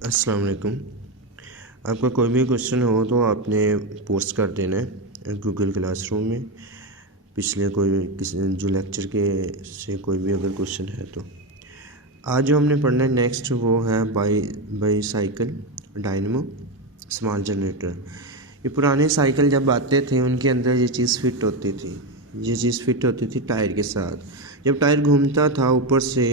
अस्सलाम वालेकुम। आपका कोई भी क्वेश्चन हो तो आपने पोस्ट कर देना है गूगल क्लासरूम में। पिछले कोई किसी जो लेक्चर के से कोई भी अगर क्वेश्चन है तो आज जो हमने पढ़ना है नेक्स्ट वो है बाईसाइकिल डायनेमो स्मॉल जनरेटर। ये पुराने साइकिल जब आते थे उनके अंदर ये चीज़ फिट होती थी। ये चीज़ फिट होती थी टायर के साथ। जब टायर घूमता था ऊपर से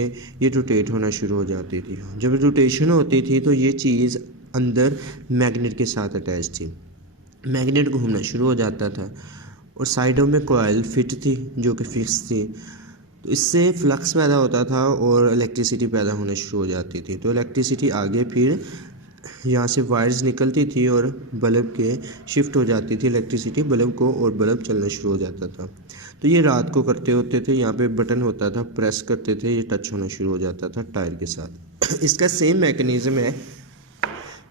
ये रोटेट होना शुरू हो जाती थी। जब रोटेशन होती थी तो ये चीज़ अंदर मैग्नेट के साथ अटैच थी। मैग्नेट घूमना शुरू हो जाता था और साइडों में कॉइल फिट थी जो कि फिक्स थी। तो इससे फ्लक्स पैदा होता था और इलेक्ट्रिसिटी पैदा होना शुरू हो जाती थी। तो इलेक्ट्रिसिटी आगे फिर यहाँ से वायर्स निकलती थी और बल्ब के शिफ्ट हो जाती थी इलेक्ट्रिसिटी बल्ब को और बल्ब चलना शुरू हो जाता था। तो ये रात को करते होते थे। यहाँ पे बटन होता था, प्रेस करते थे, ये टच होना शुरू हो जाता था टायर के साथ। इसका सेम मैकेनिज़्म है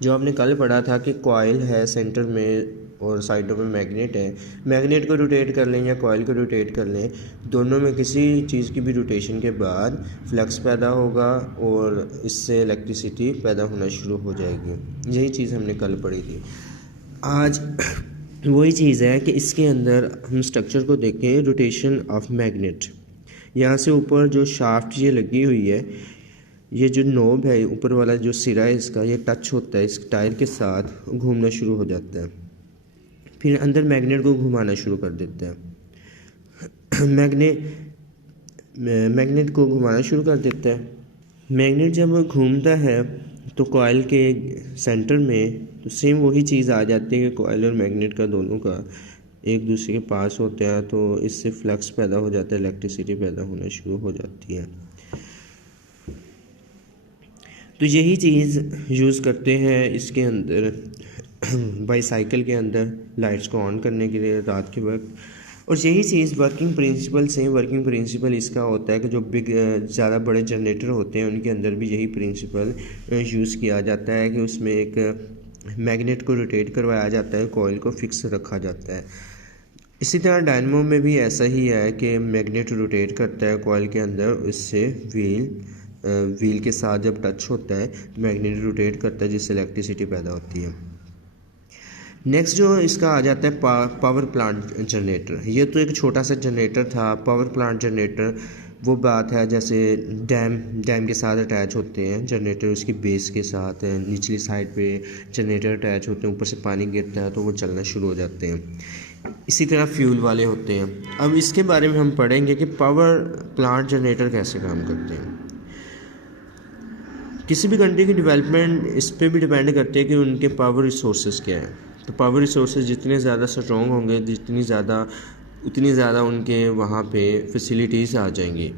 जो आपने कल पढ़ा था कि कॉइल है सेंटर में और साइडों में मैग्नेट है। मैग्नेट को रोटेट कर लें या कॉइल को रोटेट कर लें, दोनों में किसी चीज़ की भी रोटेशन के बाद फ्लक्स पैदा होगा और इससे इलेक्ट्रिसिटी पैदा होना शुरू हो जाएगी। यही चीज़ हमने कल पढ़ी थी। आज वही चीज़ है कि इसके अंदर हम स्ट्रक्चर को देखें, रोटेशन ऑफ मैग्नेट। यहाँ से ऊपर जो शाफ्ट ये लगी हुई है, ये जो नोब है ऊपर वाला जो सिरा है इसका, ये टच होता है इस टायर के साथ, घूमना शुरू हो जाता है। फिर अंदर मैग्नेट को घुमाना शुरू कर देता है। मैग्नेट को घुमाना शुरू कर देता है। मैग्नेट जब घूमता है तो कॉइल के सेंटर में तो सेम वही चीज़ आ जाती है कि कॉइल और मैग्नेट का दोनों का एक दूसरे के पास होता है, तो इससे फ्लक्स पैदा हो जाता है, इलेक्ट्रिसिटी पैदा होना शुरू हो जाती है। तो यही चीज़ यूज़ करते हैं इसके अंदर बाईसाइकिल के अंदर लाइट्स को ऑन करने के लिए रात के वक्त। और यही चीज़ वर्किंग प्रिंसिपल इसका होता है कि जो ज़्यादा बड़े जनरेटर होते हैं उनके अंदर भी यही प्रिंसिपल यूज़ किया जाता है कि उसमें एक मैग्नेट को रोटेट करवाया जाता है, कॉइल को फिक्स रखा जाता है। इसी तरह डायनेमो में भी ऐसा ही है कि मैग्नेट रोटेट करता है कॉइल के अंदर, इससे व्हील के साथ जब टच होता है तो मैग्नेट रोटेट करता है जिससे इलेक्ट्रिसिटी पैदा होती है। नेक्स्ट जो इसका आ जाता है पावर प्लांट जनरेटर। ये तो एक छोटा सा जनरेटर था। पावर प्लांट जनरेटर वो बात है जैसे डैम के साथ अटैच होते हैं जनरेटर, उसकी बेस के साथ निचली साइड पे जनरेटर अटैच होते हैं, ऊपर से पानी गिरता है तो वो चलना शुरू हो जाते हैं। इसी तरह फ्यूल वाले होते हैं। अब इसके बारे में हम पढ़ेंगे कि पावर प्लांट जनरेटर कैसे काम करते हैं। किसी भी कंट्री की डेवलपमेंट इस पर भी डिपेंड करती है कि उनके पावर रिसोर्सेज क्या है। तो पावर रिसोर्सेज जितने ज़्यादा स्ट्रॉन्ग होंगे उतनी ज़्यादा उनके वहाँ पे फैसिलिटीज़ आ जाएंगी।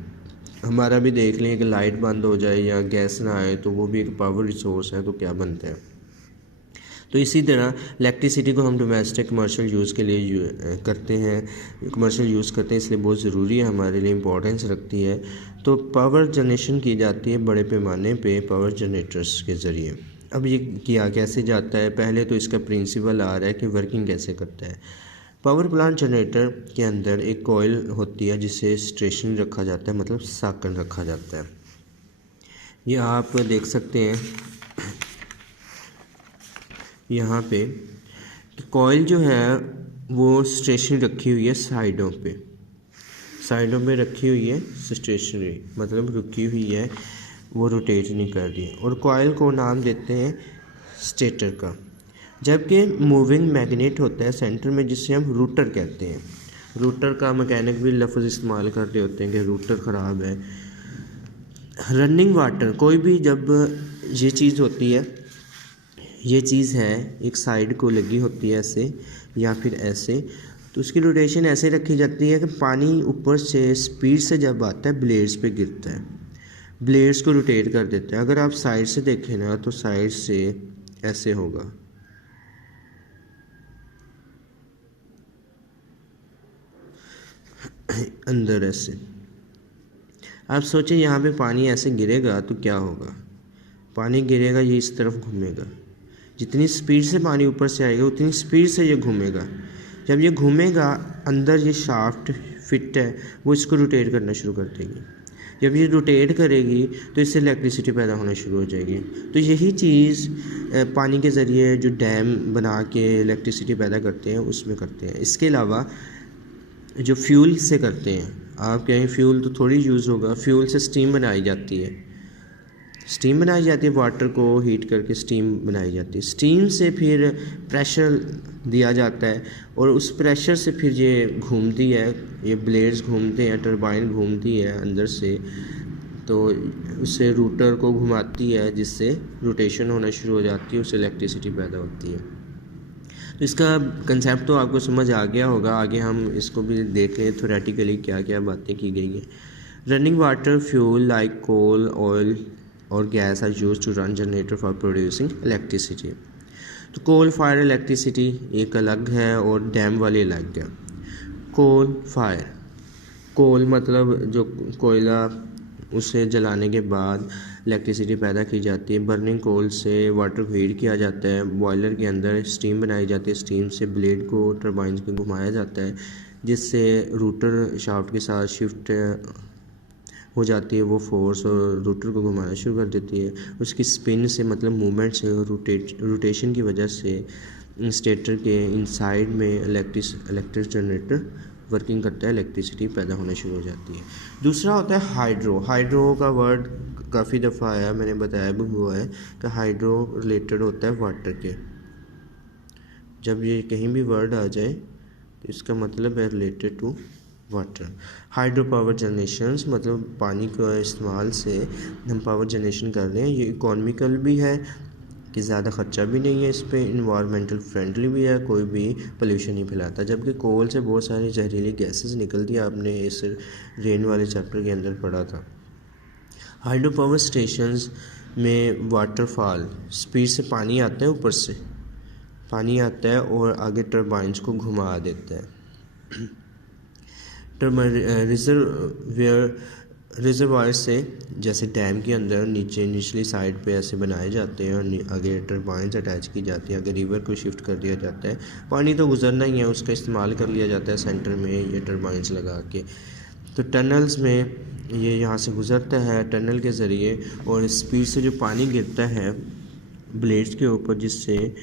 हमारा भी देख लें कि लाइट बंद हो जाए या गैस ना आए तो वो भी एक पावर रिसोर्स है, तो क्या बनता है। तो इसी तरह इलेक्ट्रिसिटी को हम डोमेस्टिक कमर्शियल यूज़ के लिए करते हैं, इसलिए बहुत ज़रूरी है, हमारे लिए इम्पोर्टेंस रखती है। तो पावर जनरेशन की जाती है बड़े पैमाने पे पावर जनरेटर्स के ज़रिए। अब ये किया कैसे जाता है, पहले तो इसका प्रिंसिपल आ रहा है कि वर्किंग कैसे करता है। पावर प्लांट जनरेटर के अंदर एक कॉइल होती है जिसे स्टेशनरी रखा जाता है, मतलब साकन रखा जाता है। ये आप देख सकते हैं यहाँ पे कि कॉइल जो है वो स्टेशनरी रखी हुई है साइडों पे रखी हुई है स्टेशनरी, मतलब रुकी हुई है, वो रोटेट नहीं कर रही है। और कॉइल को नाम देते हैं स्टेटर का। जबकि मूविंग मैग्नेट होता है सेंटर में जिसे हम रूटर कहते हैं। रूटर का मैकेनिक भी लफ्ज़ इस्तेमाल कर रहे होते हैं कि रूटर ख़राब है। रनिंग वाटर, कोई भी जब ये चीज़ होती है, ये चीज़ है एक साइड को लगी होती है ऐसे या फिर ऐसे, तो उसकी रोटेशन ऐसे रखी जाती है कि पानी ऊपर से स्पीड से जब आता है ब्लेड्स पे गिरता है, ब्लेड्स को रोटेट कर देता है। अगर आप साइड से देखें ना तो साइड से ऐसे होगा, अंदर ऐसे। आप सोचें यहाँ पे पानी ऐसे गिरेगा तो क्या होगा। पानी गिरेगा, ये इस तरफ घूमेगा, जितनी स्पीड से पानी ऊपर से आएगा उतनी स्पीड से ये घूमेगा। जब ये घूमेगा अंदर ये शाफ्ट फिट है वो इसको रोटेट करना शुरू कर देगी। जब ये रोटेट करेगी तो इससे इलेक्ट्रिसिटी पैदा होना शुरू हो जाएगी। तो यही चीज़ पानी के ज़रिए जो डैम बना के इलेक्ट्रिसिटी पैदा करते हैं उसमें करते हैं। इसके अलावा जो फ्यूल से करते हैं, आप कहें फ्यूल तो थोड़ी यूज़ होगा, फ्यूल से स्टीम बनाई जाती है। स्टीम बनाई जाती है, वाटर को हीट करके स्टीम बनाई जाती है। स्टीम से फिर प्रेशर दिया जाता है और उस प्रेशर से फिर ये घूमती है, ये ब्लेड्स घूमते हैं, टरबाइन घूमती है अंदर से, तो उससे रूटर को घुमाती है जिससे रोटेशन होना शुरू हो जाती है, उससे इलेक्ट्रिसिटी पैदा होती है। तो इसका कंसेप्ट तो आपको समझ आ गया होगा। आगे हम इसको भी देखें थ्योरेटिकली क्या क्या बातें की गई हैं। Running water fuel like coal oil और gas are used to run generator for producing electricity. तो कोल फायर इलेक्ट्रिसिटी एक अलग है और डैम वाली अलग है। कोल फायर, कोल मतलब जो कोयला, उसे जलाने के बाद इलेक्ट्रिसिटी पैदा की जाती है। बर्निंग कोल से वाटर को हीट किया जाता है, बॉयलर के अंदर स्टीम बनाई जाती है, स्टीम से ब्लेड को टरबाइन को घुमाया जाता है जिससे रूटर शाफ्ट के साथ शिफ्ट हो जाती है, वो फोर्स और रूटर को घुमाना शुरू कर देती है। उसकी स्पिन से मतलब मूवमेंट से और रोटेशन की वजह से स्टेटर के इनसाइड में इलेक्ट्रिक जनरेटर वर्किंग करता है, इलेक्ट्रिसिटी पैदा होना शुरू हो जाती है। दूसरा होता है हाइड्रो। हाइड्रो का वर्ड काफ़ी दफ़ा आया, मैंने बताया भी हुआ है कि हाइड्रो रिलेटेड होता है वाटर के। जब ये कहीं भी वर्ड आ जाए तो इसका मतलब है related to water. Hydro power generations मतलब पानी के इस्तेमाल से हम पावर जनरेशन कर रहे हैं। ये इकोनॉमिकल भी है कि ज़्यादा ख़र्चा भी नहीं है इस पर, इन्वायरमेंटल फ्रेंडली भी है, कोई भी पोल्यूशन नहीं फैलाता। जबकि कोल से बहुत सारी जहरीली गैसेस निकलती है, आपने इस रेन वाले चैप्टर के अंदर पढ़ा था। हाइड्रो पावर स्टेशंस में वाटरफॉल स्पीड से पानी आता है, ऊपर से पानी आता है और आगे टरबाइंस को घुमा देता है। रिजर्वायर से जैसे डैम के अंदर नीचे निचली साइड पे ऐसे बनाए जाते हैं और आगे टरबाइंस अटैच की जाती हैं, आगे रिवर को शिफ्ट कर दिया जाता है। पानी तो गुजरना ही है, उसका इस्तेमाल कर लिया जाता है सेंटर में ये टरबाइंस लगा के। तो टनल्स में ये यहाँ से गुजरता है टनल के ज़रिए और स्पीड से जो पानी गिरता है ब्लेड्स के ऊपर, जिससे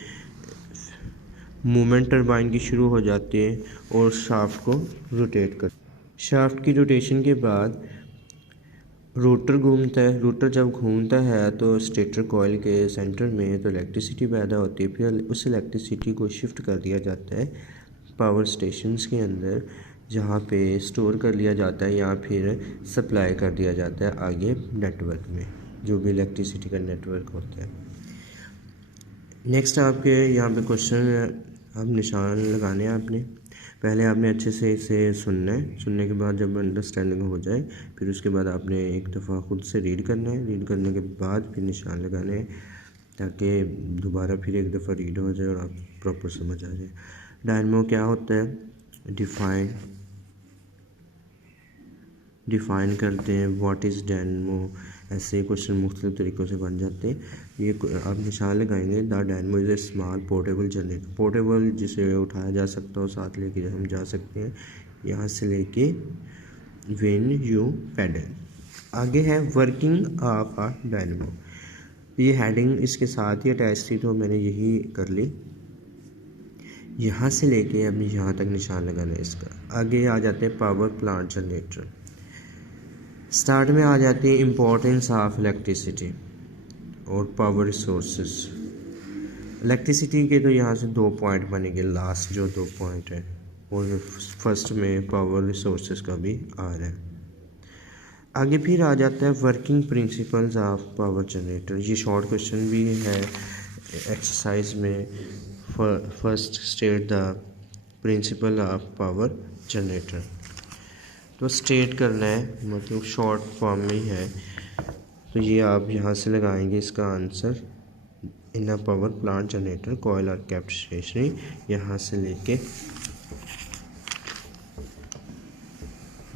मूवमेंट टरबाइन की शुरू हो जाती है और शाफ्ट को रोटेट कर। शाफ्ट की रोटेशन के बाद रोटर घूमता है। रोटर जब घूमता है तो स्टेटर कॉइल के सेंटर में तो इलेक्ट्रिसिटी पैदा होती है। फिर उस इलेक्ट्रिसिटी को शिफ्ट कर दिया जाता है पावर स्टेशंस के अंदर, जहाँ पे स्टोर कर लिया जाता है या फिर सप्लाई कर दिया जाता है आगे नेटवर्क में, जो भी इलेक्ट्रिसिटी का नेटवर्क होता है। नेक्स्ट आपके यहाँ पे क्वेश्चन आप निशान लगाने हैं आपने। पहले आपने अच्छे से इसे सुनना है, सुनने के बाद जब अंडरस्टैंडिंग हो जाए फिर उसके बाद आपने एक दफ़ा ख़ुद से रीड करना है। रीड करने के बाद फिर निशान लगाने हैं ताकि दोबारा फिर एक दफ़ा रीड हो जाए और आप प्रॉपर समझ आ जाए। डायनमो क्या होता है, डिफ़ाइन करते हैं। व्हाट इज़ डायनमो, ऐसे क्वेश्चन मुख्तलिफ तरीक़ों से बन जाते हैं। ये आप निशान लगाएंगे। The dynamo is a small portable generator. Portable जिसे उठाया जा सकता हो, साथ लेके हम जा सकते हैं, यहाँ से लेके व्हेन यू पैडल। आगे है वर्किंग ऑफ अ डायनमो। ये हेडिंग इसके साथ ही अटैच थी तो मैंने यही कर ली। यहाँ से लेके अब यहाँ तक निशान लगाना है इसका। आगे आ जाते हैं पावर प्लांट जनरेटर। स्टार्ट में आ जाती है इम्पोर्टेंस ऑफ इलेक्ट्रिसिटी और पावर रिसोर्सेज। इलेक्ट्रिसिटी के तो यहाँ से 2 पॉइंट बनेंगे, लास्ट जो 2 पॉइंट है, और फर्स्ट में पावर रिसोर्सेज का भी आ रहा है। आगे फिर आ जाता है working principles of power generator. ये शॉर्ट क्वेश्चन भी है एक्सरसाइज में। First state the principle of power generator. तो स्टेट करना है, मतलब शॉर्ट फॉर्म में ही है, तो ये आप यहाँ से लगाएंगे इसका answer. In a power plant generator coil और केप्ट स्टेशनरी, यहाँ से लेके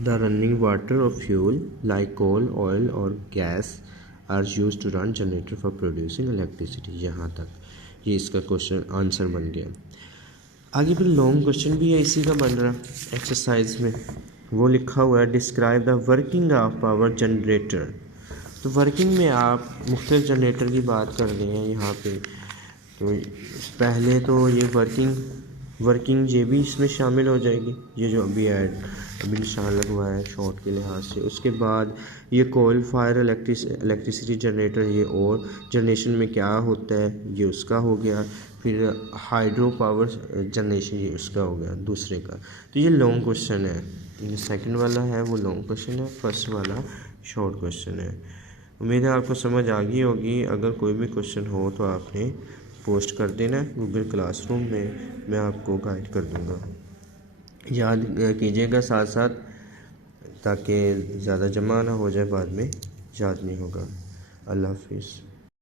द रनिंग वाटर और फ्यूल लाइक कोल ऑयल और gas are used to run generator for producing electricity, यहाँ तक ये इसका क्वेश्चन आंसर बन गया। आगे फिर लॉन्ग क्वेश्चन भी है इसी का बन रहा एक्सरसाइज में। वो लिखा हुआ है describe the working of power generator. तो वर्किंग में आप मुख्तलिफ जनरेटर की बात कर रहे हैं यहाँ पे। तो पहले तो ये वर्किंग ये भी इसमें शामिल हो जाएगी, ये जो अभी निशान लगा हुआ है शॉर्ट के लिहाज से। उसके बाद ये कोयल फायर इलेक्ट्रिसिटी जनरेटर, ये और जनरेशन में क्या होता है ये उसका हो गया। फिर हाइड्रो पावर जनरेशन, ये उसका हो गया दूसरे का। तो ये लॉन्ग क्वेश्चन है, सेकंड वाला है वो लॉन्ग क्वेश्चन है, फर्स्ट वाला शॉर्ट क्वेश्चन है। उम्मीद है आपको समझ आ गई होगी। अगर कोई भी क्वेश्चन हो तो आपने पोस्ट कर देना गूगल क्लासरूम में, मैं आपको गाइड कर दूंगा। याद कीजिएगा साथ साथ, ताकि ज़्यादा जमा ना हो जाए बाद में याद नहीं होगा। अल्लाह हाफिज़।